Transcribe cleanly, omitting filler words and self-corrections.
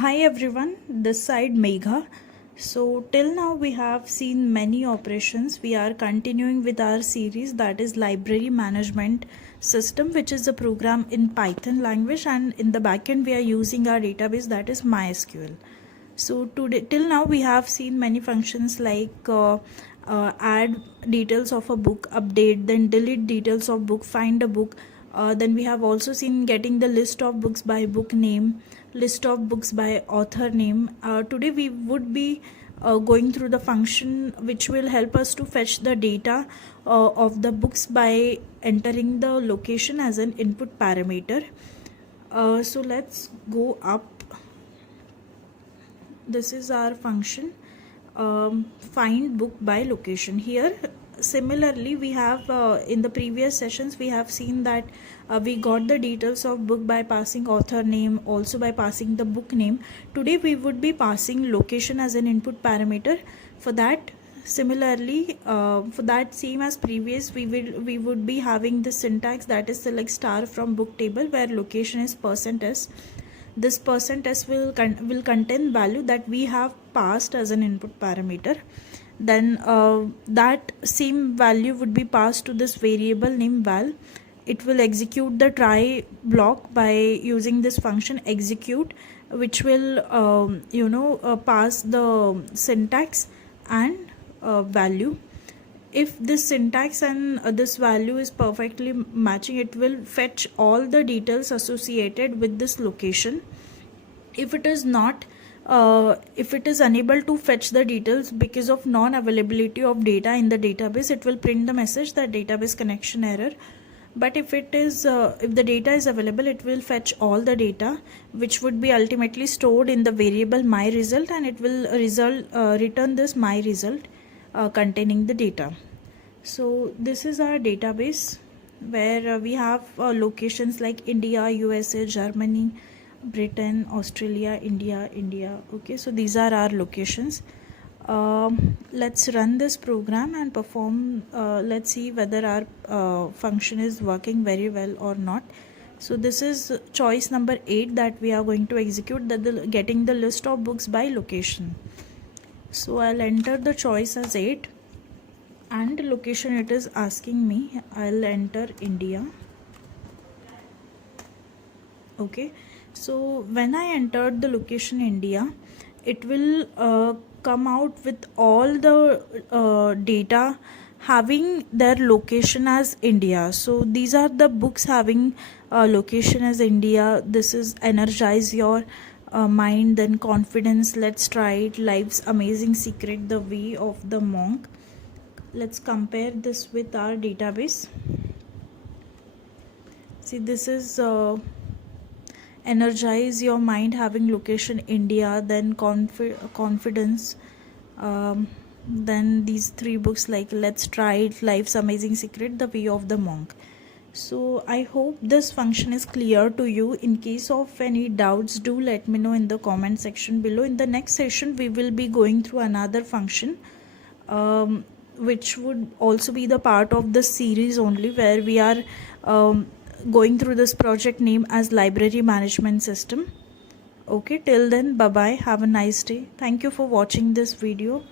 Hi everyone, this side Megha. So till now we have seen many operations. We are continuing with our series, that is library management system, which is a program in Python language, and in the backend we are using our database, that is MySQL. So today till now we have seen many functions like add details of a book, update, then delete details of book, find a book. Then we have also seen getting the list of books by book name, list of books by author name. Today we would be going through the function which will help us to fetch the data of the books by entering the location as an input parameter. So let's go up. This is our function, find book by location. Here similarly we have in the previous sessions we have seen that we got the details of book by passing author name, also by passing the book name. Today we would be passing location as an input parameter. For that, similarly, for that same as previous, we would be having the syntax, that is select star from book table, where location is %s. This %s will contain value that we have passed as an input parameter. Then that same value would be passed to this variable name val. It will execute the try block by using this function execute, which will pass the syntax and value. If this syntax and this value is perfectly matching, it will fetch all the details associated with this location. If it is not, if it is unable to fetch the details because of non-availability of data in the database, it will print the message that database connection error. But if it is if the data is available, it will fetch all the data, which would be ultimately stored in the variable my result, and it will return this my result containing the data. So this is our database, where we have locations like India, USA, Germany, Britain, Australia, India. Okay, so these are our locations. Let's run this program and perform. Let's see whether our function is working very well or not. So this is choice number 8 that we are going to execute, that getting the list of books by location. So I'll enter the choice as 8, and location it is asking me. I'll enter India. Okay, so when I entered the location India, it will come out with all the data having their location as India. So these are the books having location as India. This is Energize Your Mind, then Confidence, Let's Try It, Life's Amazing Secret, The Way of the Monk. Let's compare this with our database. See, this is Energize Your Mind having location India, then Confidence, then these 3 books like Let's Try It, Life's Amazing Secret, The Way of the Monk. So I hope this function is clear to you. In case of any doubts, do let me know in the comment section below. In the next session we will be going through another function which would also be the part of the series only, where we are going through this project name as library management system. Okay, till then, bye bye, have a nice day. Thank you for watching this video.